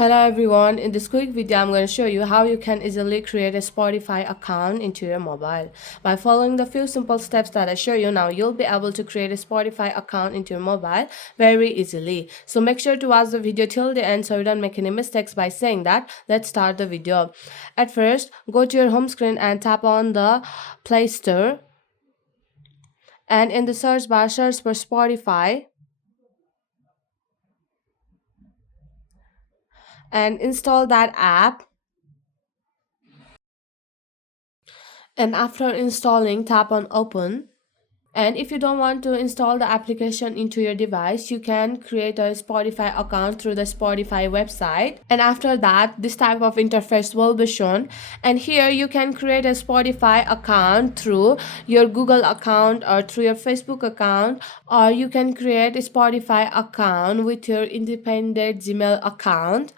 Hello everyone, in this quick video I'm going to show you how you can easily create a Spotify account into your mobile. By following the few simple steps that I show you now, you'll be able to create a Spotify account into your mobile very easily. So make sure to watch the video till the end so you don't make any mistakes. By saying that, let's start the video. At first, go to your home screen and tap on the Play Store, and in the search bar search for Spotify and install that app. And after installing, tap on open. And if you don't want to install the application into your device, you can create a Spotify account through the Spotify website. And after that, this type of interface will be shown. And here you can create a Spotify account through your Google account or through your Facebook account, or you can create a Spotify account with your independent Gmail account.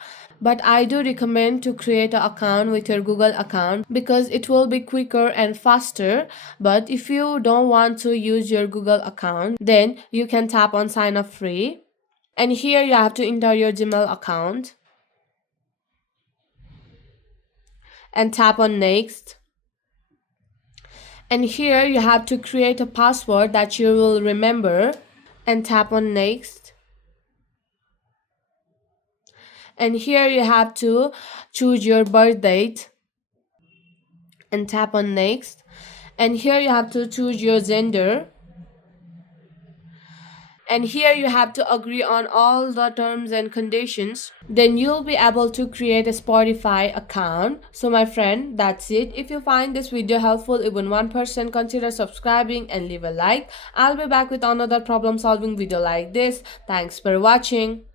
But I do recommend to create an account with your Google account because it will be quicker and faster. But if you don't want to use your Google account, then you can tap on sign up free. And here you have to enter your Gmail account and tap on next. And here you have to create a password that you will remember and tap on next. And here you have to choose your birth date and tap on next. And here you have to choose your gender. And here you have to agree on all the terms and conditions. Then you'll be able to create a Spotify account. So my friend, that's it. If you find this video helpful, even 1%, consider subscribing and leave a like. I'll be back with another problem solving video like this. Thanks for watching.